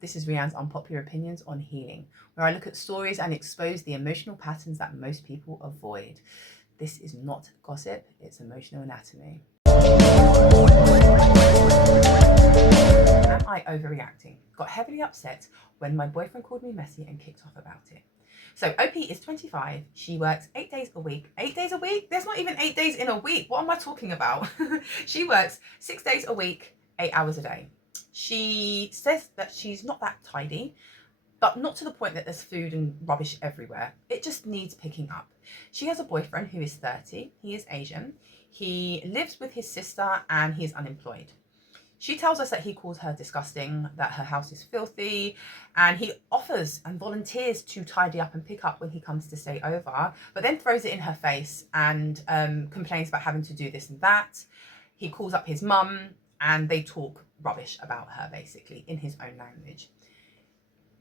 This is Rianne's Unpopular Opinions on Healing, where I look at stories and expose the emotional patterns that most people avoid. This is not gossip, it's emotional anatomy. Am I overreacting? Got heavily upset when my boyfriend called me messy and kicked off about it. So OP is 25. She works 8 days a week. 8 days a week? There's not even 8 days in a week. What am I talking about? She works 6 days a week, 8 hours a day. She says that she's not that tidy, but not to the point that there's food and rubbish everywhere. It just needs picking up. She has a boyfriend who is 30. He is Asian. He lives with his sister and he is unemployed. She tells us that he calls her disgusting, that her house is filthy, and he offers and volunteers to tidy up and pick up when he comes to stay over, but then throws it in her face and complains about having to do this and that. He calls up his mum and they talk rubbish about her, basically, in his own language.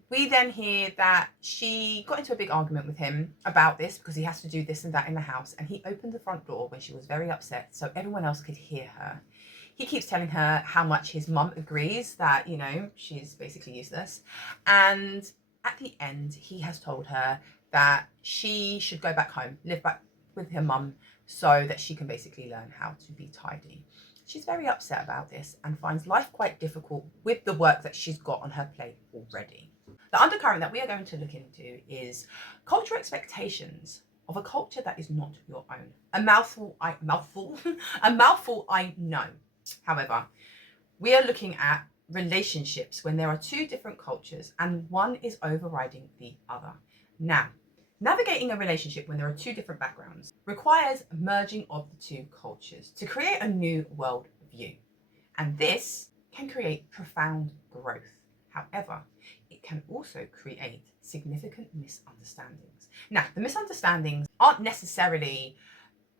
We then hear that she got into a big argument with him about this because he has to do this and that in the house, and he opened the front door when she was very upset so everyone else could hear her. He keeps telling her how much his mum agrees that, you know, she's basically useless. And at the end, he has told her that she should go back home, live back with her mum so that she can basically learn how to be tidy. She's very upset about this and finds life quite difficult with the work that she's got on her plate already. The undercurrent that we are going to look into is cultural expectations of a culture that is not your own. A mouthful I know. However, we are looking at relationships when there are two different cultures and one is overriding the other. Now, navigating a relationship when there are two different backgrounds requires merging of the two cultures to create a new world view. And this can create profound growth. However, it can also create significant misunderstandings. Now, the misunderstandings aren't necessarily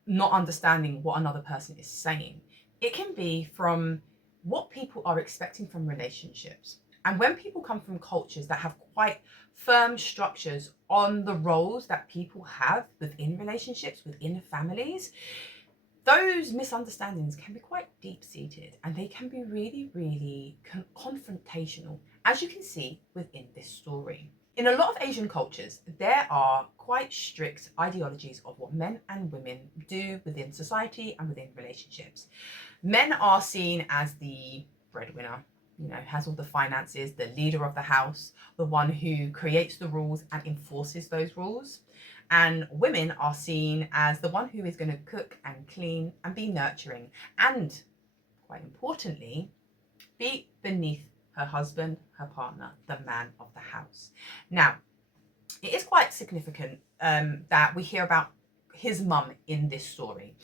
not understanding what another person is saying. It can be from what people are expecting from relationships. And when people come from cultures that have quite firm structures on the roles that people have within relationships, within families, those misunderstandings can be quite deep-seated and they can be really, really confrontational, as you can see within this story. In a lot of Asian cultures, there are quite strict ideologies of what men and women do within society and within relationships. Men are seen as the breadwinner, you know, has all the finances, the leader of the house, the one who creates the rules and enforces those rules. And women are seen as the one who is going to cook and clean and be nurturing and, quite importantly, be beneath her husband, her partner, the man of the house. Now, it is quite significant that we hear about his mum in this story,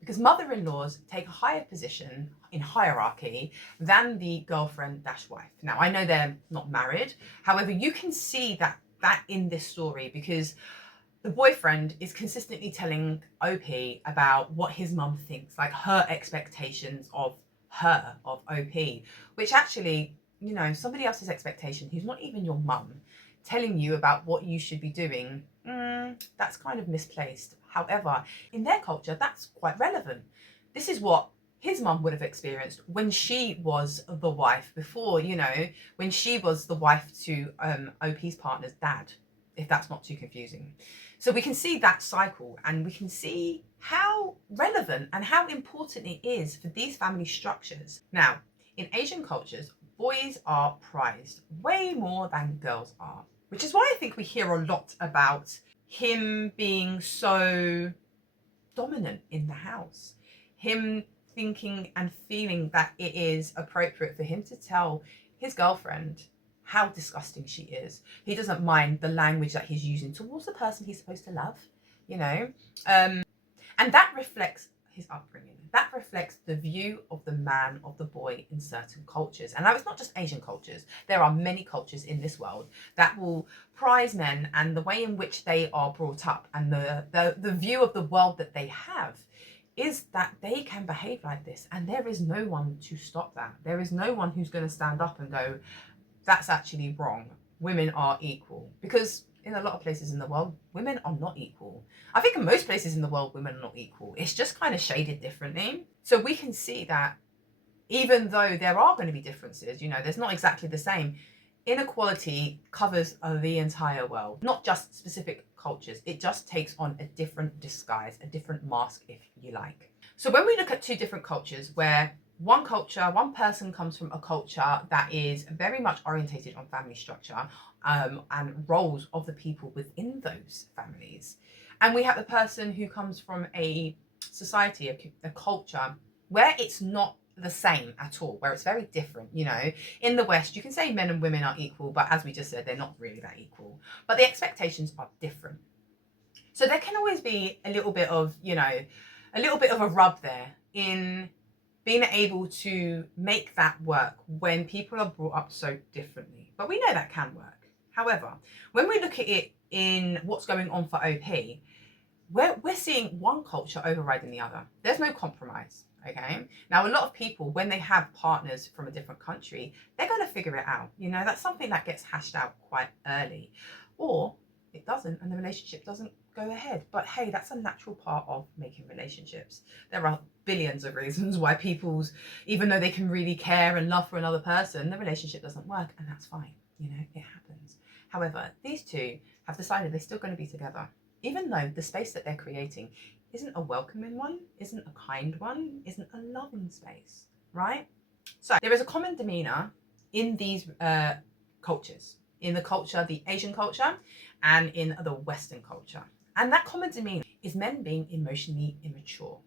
because mother-in-laws take a higher position in hierarchy than the girlfriend-wife. Now, I know they're not married. However, you can see that in this story because the boyfriend is consistently telling OP about what his mum thinks, like her expectations of her, of OP, which actually, you know, somebody else's expectation who's not even your mum telling you about what you should be doing, that's kind of misplaced. However, in their culture, that's quite relevant. This is what his mum would have experienced when she was the wife before, you know, when she was the wife to OP's partner's dad, if that's not too confusing. So we can see that cycle and we can see how relevant and how important it is for these family structures. Now, in Asian cultures, boys are prized way more than girls are, which is why I think we hear a lot about him being so dominant in the house, him thinking and feeling that it is appropriate for him to tell his girlfriend how disgusting she is. He doesn't mind the language that he's using towards the person he's supposed to love, you know, and that reflects his upbringing. That reflects the view of the man, of the boy in certain cultures. And now it's not just Asian cultures. There are many cultures in this world that will prize men and the way in which they are brought up and the view of the world that they have is that they can behave like this. And there is no one to stop that. There is no one who's going to stand up and go, that's actually wrong. Women are equal. Because in a lot of places in the world, women are not equal. I think in most places in the world, women are not equal. It's just kind of shaded differently. So we can see that even though there are going to be differences, you know, there's not exactly the same, inequality covers the entire world, not just specific cultures. It just takes on a different disguise, a different mask, if you like. So when we look at two different cultures where one person comes from a culture that is very much orientated on family structure and roles of the people within those families, and we have the person who comes from a society, a culture where it's not the same at all, where it's very different. In the West, you can say men and women are equal, but as we just said, they're not really that equal, but the expectations are different. So there can always be a little bit of a rub there in being able to make that work when people are brought up so differently. But we know that can work. However, when we look at it in what's going on for OP, we're seeing one culture overriding the other. There's no compromise. Okay. Now, a lot of people, when they have partners from a different country, they're going to figure it out. That's something that gets hashed out quite early, or it doesn't, and the relationship doesn't go ahead. But hey, that's a natural part of making relationships. There are billions of reasons why even though they can really care and love for another person, the relationship doesn't work, and that's fine. It happens. However, these two have decided they're still going to be together, even though the space that they're creating isn't a welcoming one, isn't a kind one, isn't a loving space, right? So there is a common demeanor in these cultures, in the Asian culture, and in the Western culture. And that common demeanor is men being emotionally immature.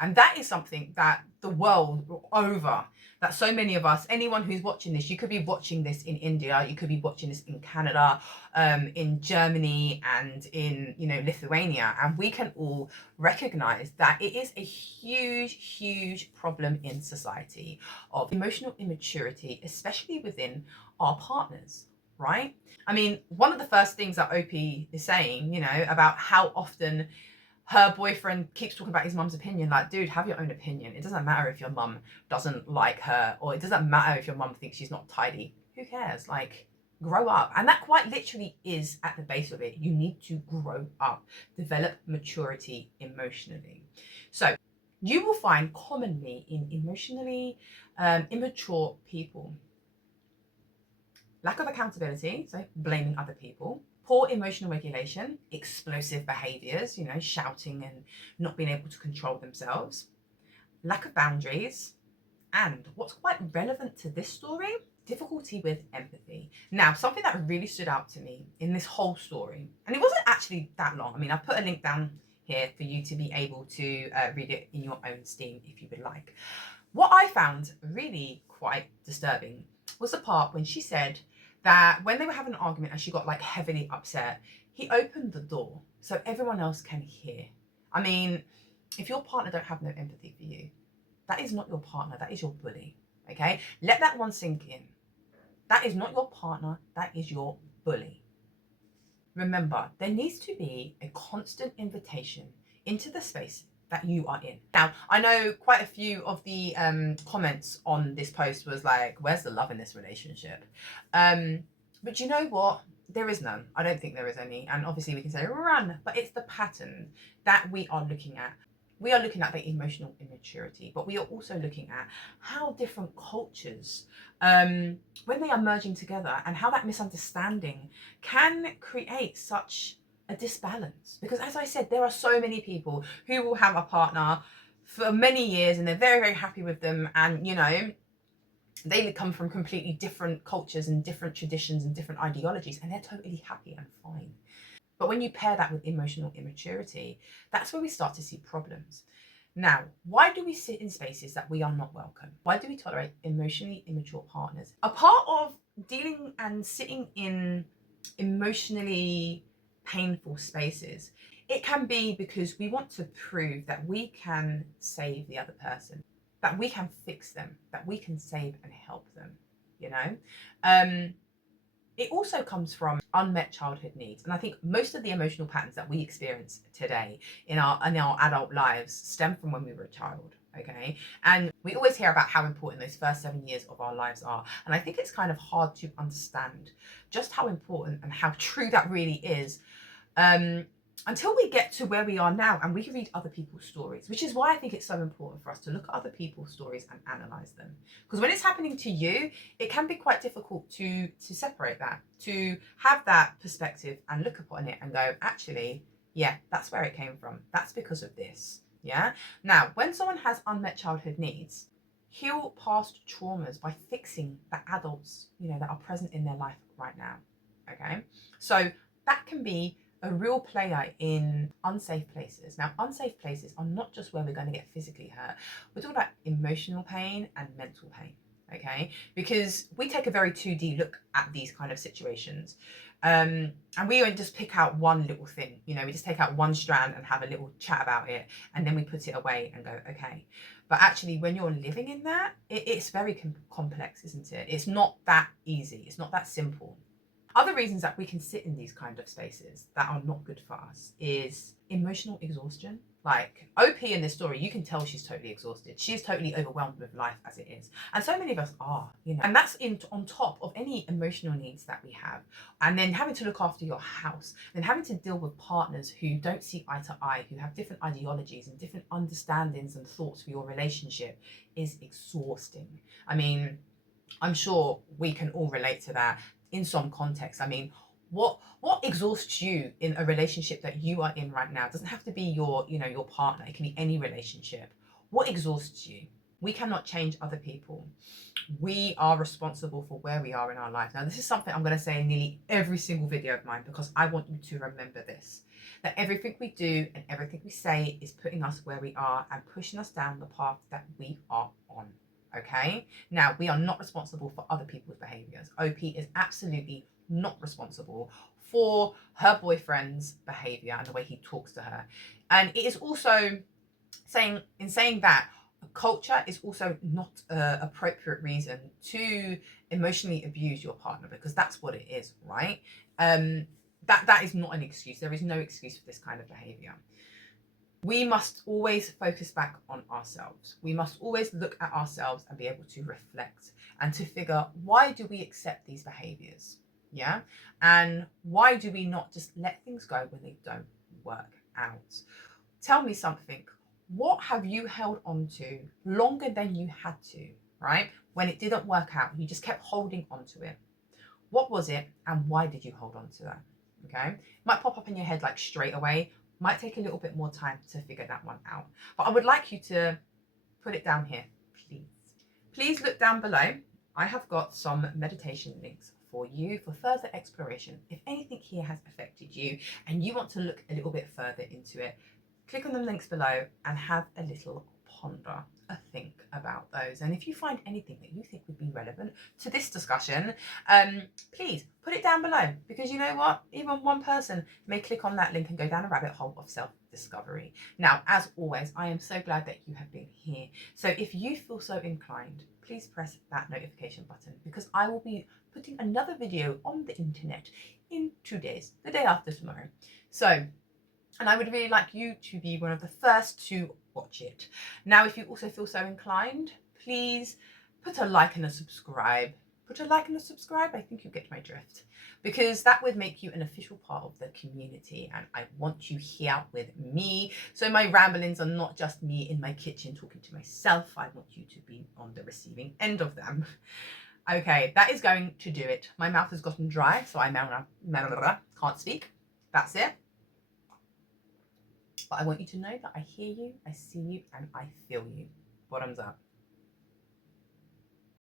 And that is something that the world over, that so many of us, anyone who's watching this, you could be watching this in India, you could be watching this in Canada, in Germany, and in Lithuania, and we can all recognize that it is a huge problem in society of emotional immaturity, especially within our partners. Right? I mean, one of the first things that OP is saying, about how often her boyfriend keeps talking about his mum's opinion, like, dude, have your own opinion. It doesn't matter if your mum doesn't like her, or it doesn't matter if your mum thinks she's not tidy. Who cares? Like, grow up. And that quite literally is at the base of it. You need to grow up, develop maturity emotionally. So you will find commonly in emotionally immature people lack of accountability, so blaming other people, poor emotional regulation, explosive behaviors, shouting and not being able to control themselves, lack of boundaries, and what's quite relevant to this story, difficulty with empathy. Now, something that really stood out to me in this whole story, and it wasn't actually that long. I mean, I've put a link down here for you to be able to read it in your own steam if you would like. What I found really quite disturbing was the part when she said that when they were having an argument and she got like heavily upset, he opened the door so everyone else can hear. I mean, if your partner don't have no empathy for you, that is not your partner, that is your bully. Okay? Let that one sink in. That is not your partner, that is your bully. Remember, there needs to be a constant invitation into the space that you are in. Now, I know quite a few of the comments on this post was like, where's the love in this relationship? But you know what? There is none. I don't think there is any. And obviously we can say run, but it's the pattern that we are looking at. We are looking at the emotional immaturity, but we are also looking at how different cultures, when they are merging together, and how that misunderstanding can create such a disbalance. Because as I said, there are so many people who will have a partner for many years and they're very, very happy with them, and they come from completely different cultures and different traditions and different ideologies, and they're totally happy and fine. But when you pair that with emotional immaturity, that's where we start to see problems. Now, why do we sit in spaces that we are not welcome? Why do we tolerate emotionally immature partners? A part of dealing and sitting in emotionally painful spaces, it can be because we want to prove that we can save the other person, that we can fix them, that we can save and help them, It also comes from unmet childhood needs. And I think most of the emotional patterns that we experience today in our adult lives stem from when we were a child. Okay. And we always hear about how important those first 7 years of our lives are. And I think it's kind of hard to understand just how important and how true that really is. until we get to where we are now and we can read other people's stories, which is why I think it's so important for us to look at other people's stories and analyze them. Because when it's happening to you, it can be quite difficult to separate that, to have that perspective and look upon it and go, actually, yeah, that's where it came from. That's because of this. Yeah. Now, when someone has unmet childhood needs, heal past traumas by fixing the adults, that are present in their life right now. Okay. So that can be a real player in unsafe places. Now, unsafe places are not just where we're going to get physically hurt. We're talking about emotional pain and mental pain, okay? Because we take a very 2D look at these kind of situations. And we don't just pick out one little thing, we just take out one strand and have a little chat about it, and then we put it away and go, okay. But actually, when you're living in that, it's very complex, isn't it? It's not that easy. It's not that simple. Other reasons that we can sit in these kind of spaces that are not good for us is emotional exhaustion. Like OP in this story, you can tell she's totally exhausted. She's totally overwhelmed with life as it is. And so many of us are, and that's on top of any emotional needs that we have. And then having to look after your house, then having to deal with partners who don't see eye to eye, who have different ideologies and different understandings and thoughts for your relationship is exhausting. I mean, I'm sure we can all relate to that in some context. I mean, what exhausts you in a relationship that you are in right now? It doesn't have to be your partner. It can be any relationship. What exhausts you? We cannot change other people. We are responsible for where we are in our life. Now, this is something I'm going to say in nearly every single video of mine, because I want you to remember this, that everything we do and everything we say is putting us where we are and pushing us down the path that we are on. Okay, now we are not responsible for other people's behaviors. OP is absolutely not responsible for her boyfriend's behavior and the way he talks to her. And it is also saying that culture is also not an appropriate reason to emotionally abuse your partner, because that's what it is, right? That is not an excuse. There is no excuse for this kind of behavior. We must always focus back on ourselves. We must always look at ourselves and be able to reflect and to figure, why do we accept these behaviors? Yeah. And why do we not just let things go when they don't work out? Tell me something. What have you held on to longer than you had to, right? When it didn't work out, you just kept holding on to it. What was it and why did you hold on to that? Okay. It might pop up in your head like straight away. Might take a little bit more time to figure that one out. But I would like you to put it down here, please. Please look down below. I have got some meditation links for you for further exploration. If anything here has affected you and you want to look a little bit further into it, click on the links below and have a little ponder, a think about those. And if you find anything that you think would be relevant to this discussion, please put it down below, because you know what, even one person may click on that link and go down a rabbit hole of self-discovery. Now, as always, I am so glad that you have been here. So if you feel so inclined, please press that notification button, because I will be putting another video on the internet in 2 days, the day after tomorrow. So, and I would really like you to be one of the first to watch it. Now, if you also feel so inclined, please put a like and a subscribe. Put a like and a subscribe. I think you get my drift, because that would make you an official part of the community, and I want you here with me. So my ramblings are not just me in my kitchen talking to myself. I want you to be on the receiving end of them. Okay, that is going to do it. My mouth has gotten dry, so I can't speak. That's it. But I want you to know that I hear you, I see you, and I feel you. Bottoms up.